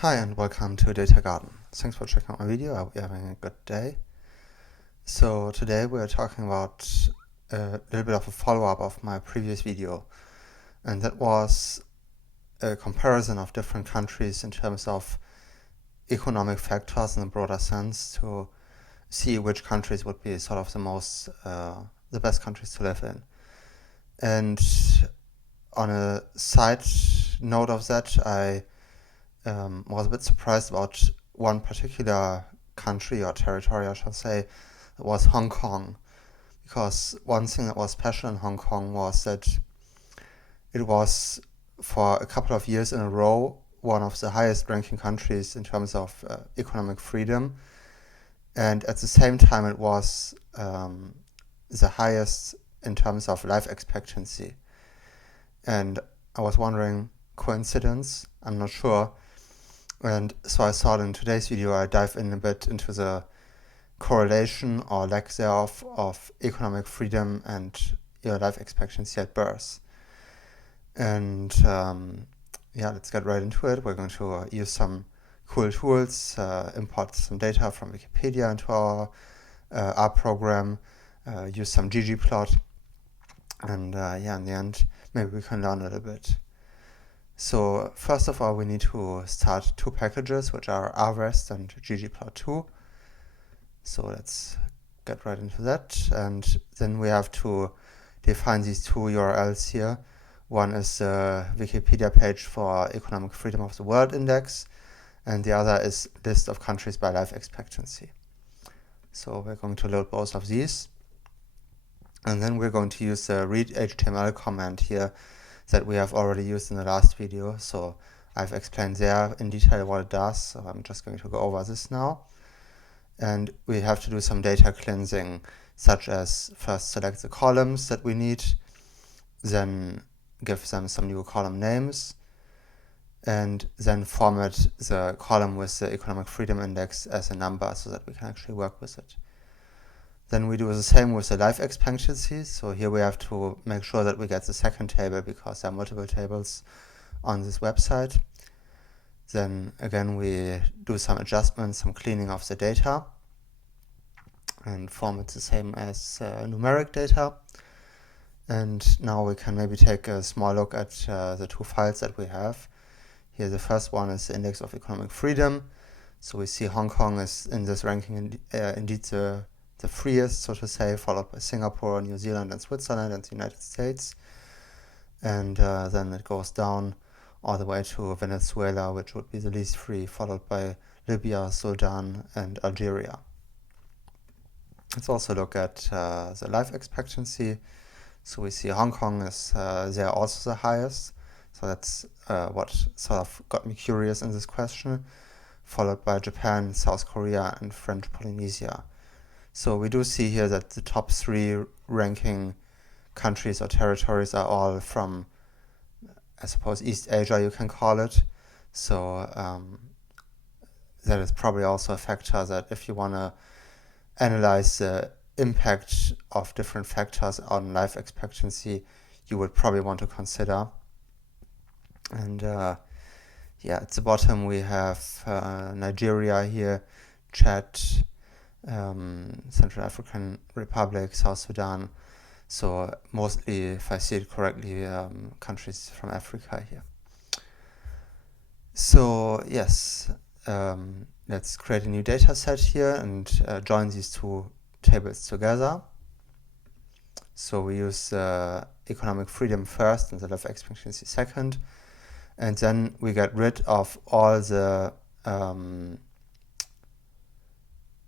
Hi and welcome to Data Garden. Thanks for checking out my video. I hope you're having a good day. So today we're talking about a little bit of a follow-up of my previous video, and that was a comparison of different countries in terms of economic factors in a broader sense to see which countries would be sort of the best countries to live in. And on a side note of that, I was a bit surprised about one particular country or territory, I should say, that was Hong Kong. Because one thing that was special in Hong Kong was that it was, for a couple of years in a row, one of the highest ranking countries in terms of economic freedom. And at the same time, it was the highest in terms of life expectancy. And I was wondering, coincidence? I'm not sure. And so I thought in today's video I dive in a bit into the correlation or lack thereof of economic freedom and your life expectancy at birth. And let's get right into it. We're going to use some cool tools, import some data from Wikipedia into our program, use some ggplot, and in the end maybe we can learn a little bit. So first of all, we need to start two packages, which are RStudio and ggplot2. So let's get right into that. And then we have to define these two URLs here. One is the Wikipedia page for Economic Freedom of the World Index, and the other is list of countries by life expectancy. So we're going to load both of these. And then we're going to use the read HTML command here that we have already used in the last video. So I've explained there in detail what it does, so I'm just going to go over this now. And we have to do some data cleansing, such as first select the columns that we need, then give them some new column names, and then format the column with the economic freedom index as a number so that we can actually work with it. Then we do the same with the life expectancy. So here we have to make sure that we get the second table because there are multiple tables on this website. Then again, we do some adjustments, some cleaning of the data, and format the same as numeric data. And now we can maybe take a small look at the two files that we have. Here the first one is the index of economic freedom. So we see Hong Kong is in this ranking indeed the freest, so to say, followed by Singapore, New Zealand, and Switzerland, and the United States. And then it goes down all the way to Venezuela, which would be the least free, followed by Libya, Sudan, and Algeria. Let's also look at the life expectancy. So we see Hong Kong is there also the highest. So that's what sort of got me curious in this question, followed by Japan, South Korea, and French Polynesia. So we do see here that the top three ranking countries or territories are all from, I suppose, East Asia, you can call it. So that is probably also a factor that if you want to analyze the impact of different factors on life expectancy, you would probably want to consider. And at the bottom we have Nigeria here, Chad, Central African Republic, South Sudan. So mostly, if I see it correctly, countries from Africa here. So yes, let's create a new data set here and join these two tables together. So we use economic freedom first and the life expectancy second. And then we get rid of all the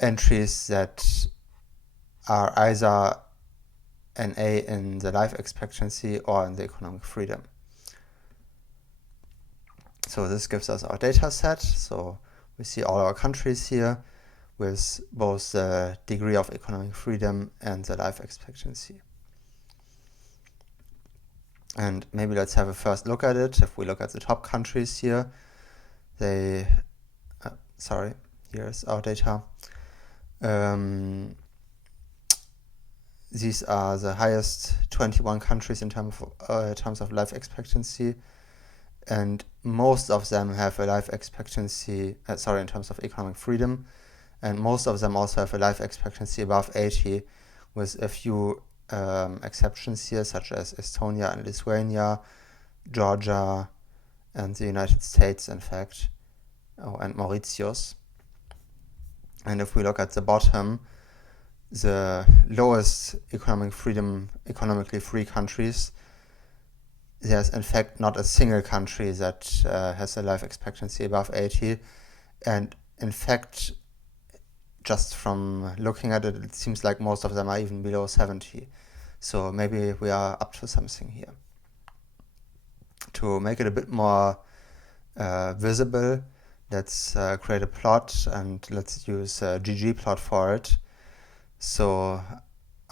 entries that are either an A in the life expectancy or in the economic freedom. So this gives us our data set. So we see all our countries here with both the degree of economic freedom and the life expectancy. And maybe let's have a first look at it. If we look at the top countries here, here's our data. These are the highest 21 countries in terms of life expectancy. And most of them have a life expectancy, in terms of economic freedom, and most of them also have a life expectancy above 80, with a few exceptions here, such as Estonia and Lithuania, Georgia, and the United States, in fact, and Mauritius. And if we look at the bottom, the lowest economically free countries, there's in fact not a single country that has a life expectancy above 80. And in fact, just from looking at it, it seems like most of them are even below 70. So maybe we are up to something here. To make it a bit more visible, let's create a plot, and let's use ggplot for it. So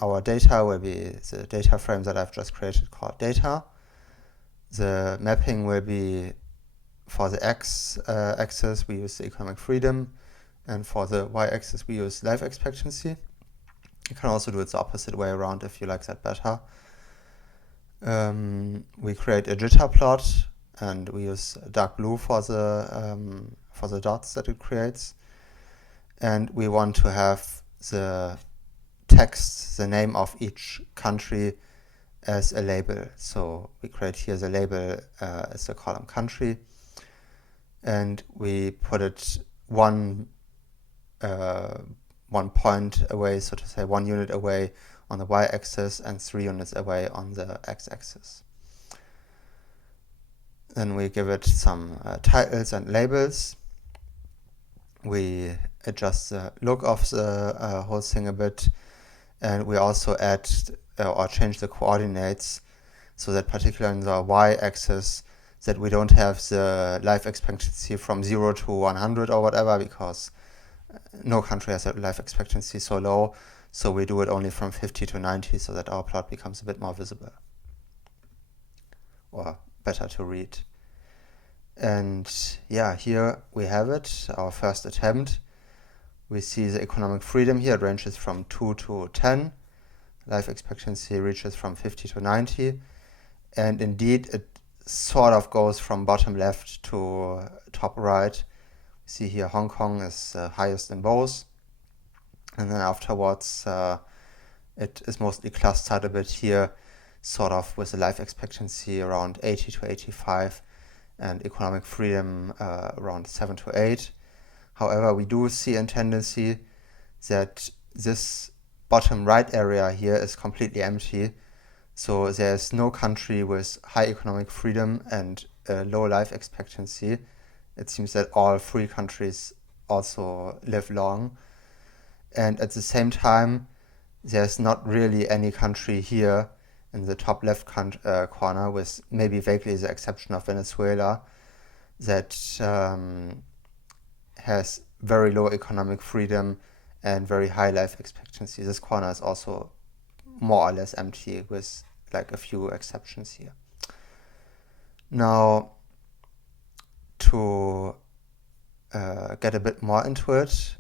our data will be the data frame that I've just created called data. The mapping will be, for the x-axis we use the economic freedom, and for the y-axis we use life expectancy. You can also do it the opposite way around if you like that better. We create a jitter plot, and we use dark blue for the dots that it creates. And we want to have the text, the name of each country, as a label. So we create here the label as the column country, and we put it one point away, so to say 1 unit away on the y-axis and 3 units away on the x-axis. Then we give it some titles and labels. We adjust the look of the whole thing a bit, and we also add or change the coordinates, so that particularly in the y-axis that we don't have the life expectancy from 0 to 100 or whatever, because no country has a life expectancy so low, so we do it only from 50 to 90, so that our plot becomes a bit more visible or better to read. And yeah, here we have it, our first attempt. We see the economic freedom here, it ranges from 2 to 10. Life expectancy reaches from 50 to 90. And indeed, it sort of goes from bottom left to top right. We see here Hong Kong is highest in both. And then afterwards, it is mostly clustered a bit here, sort of with a life expectancy around 80 to 85. And economic freedom around 7 to 8. However, we do see a tendency that this bottom right area here is completely empty. So there's no country with high economic freedom and low life expectancy. It seems that all free countries also live long. And at the same time, there's not really any country here in the top left corner, with maybe vaguely the exception of Venezuela, that has very low economic freedom and very high life expectancy. This corner is also more or less empty, with like a few exceptions here. Now, to get a bit more into it,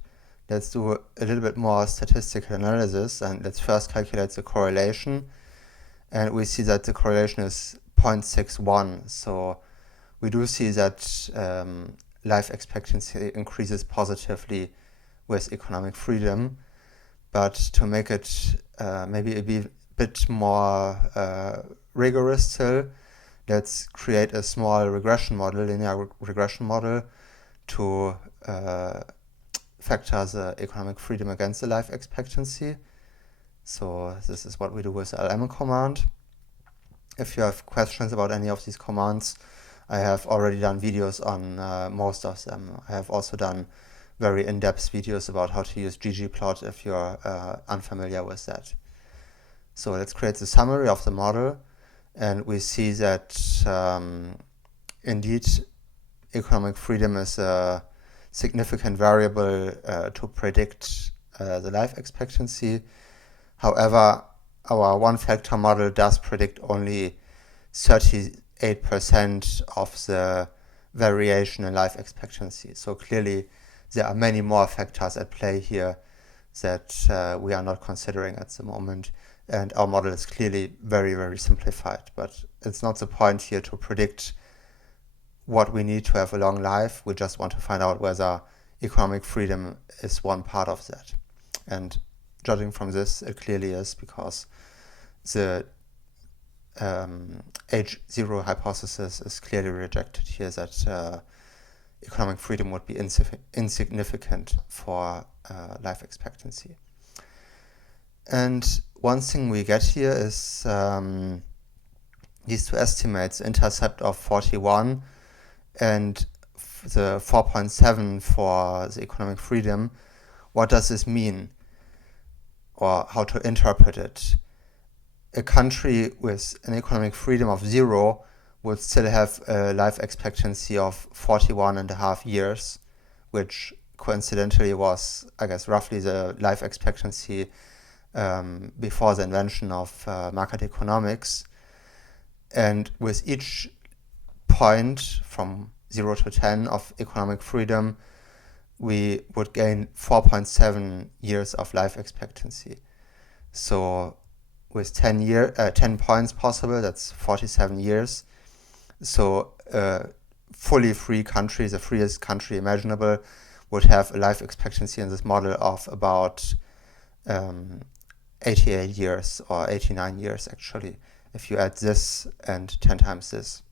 let's do a little bit more statistical analysis, and let's first calculate the correlation. And we see that the correlation is 0.61. So we do see that life expectancy increases positively with economic freedom. But to make it maybe a bit more rigorous still, let's create a small regression model, linear regression model, to factor the economic freedom against the life expectancy. So this is what we do with the lm command. If you have questions about any of these commands, I have already done videos on most of them. I have also done very in-depth videos about how to use ggplot if you're unfamiliar with that. So let's create the summary of the model, and we see that indeed economic freedom is a significant variable to predict the life expectancy. However, our one-factor model does predict only 38% of the variation in life expectancy. So clearly, there are many more factors at play here that we are not considering at the moment. And our model is clearly very, very simplified. But it's not the point here to predict what we need to have a long life. We just want to find out whether economic freedom is one part of that. And judging from this, it clearly is, because the age zero hypothesis is clearly rejected here, that economic freedom would be insignificant for life expectancy. And one thing we get here is these two estimates, intercept of 41 and the 4.7 for the economic freedom. What does this mean, or how to interpret it? A country with an economic freedom of 0 would still have a life expectancy of 41.5 years, which coincidentally was, I guess, roughly the life expectancy before the invention of market economics. And with each point from 0 to 10 of economic freedom, we would gain 4.7 years of life expectancy. So with 10 points possible, that's 47 years. So a fully free country, the freest country imaginable, would have a life expectancy in this model of about 88 years, or 89 years actually, if you add this and 10 times this.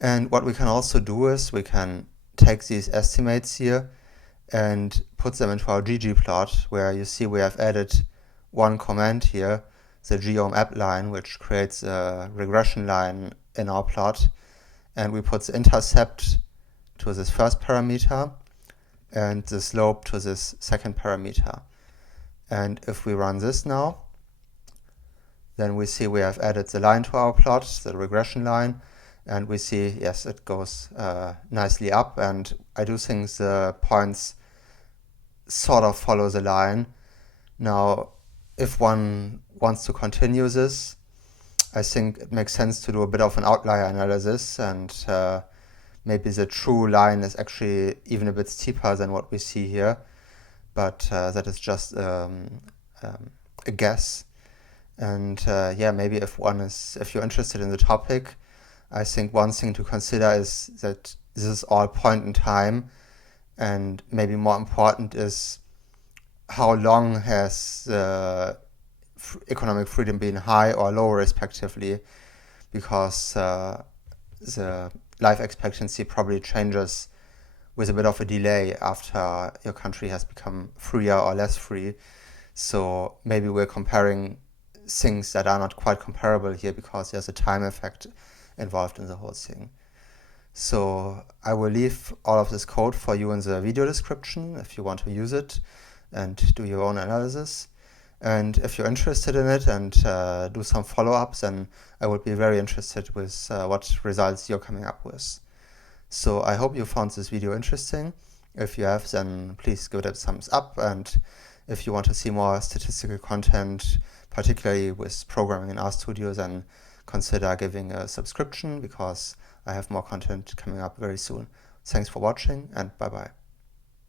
And what we can also do is we can take these estimates here and put them into our ggplot, where you see we have added one comment here, the geom line, which creates a regression line in our plot, and we put the intercept to this first parameter and the slope to this second parameter. And if we run this now, then we see we have added the line to our plot, the regression line, and we see, yes, it goes nicely up, and I do think the points sort of follow the line. Now, if one wants to continue this, I think it makes sense to do a bit of an outlier analysis, and maybe the true line is actually even a bit steeper than what we see here, but that is just a guess. And maybe if you're interested in the topic, I think one thing to consider is that this is all point in time, and maybe more important is how long has economic freedom been high or low respectively, because the life expectancy probably changes with a bit of a delay after your country has become freer or less free. So maybe we're comparing things that are not quite comparable here, because there's a time effect involved in the whole thing. So I will leave all of this code for you in the video description if you want to use it and do your own analysis. And if you're interested in it and do some follow-ups, then I would be very interested with what results you're coming up with. So I hope you found this video interesting. If you have, then please give it a thumbs up. And if you want to see more statistical content, particularly with programming in RStudio, then consider giving a subscription, because I have more content coming up very soon. Thanks for watching, and bye-bye.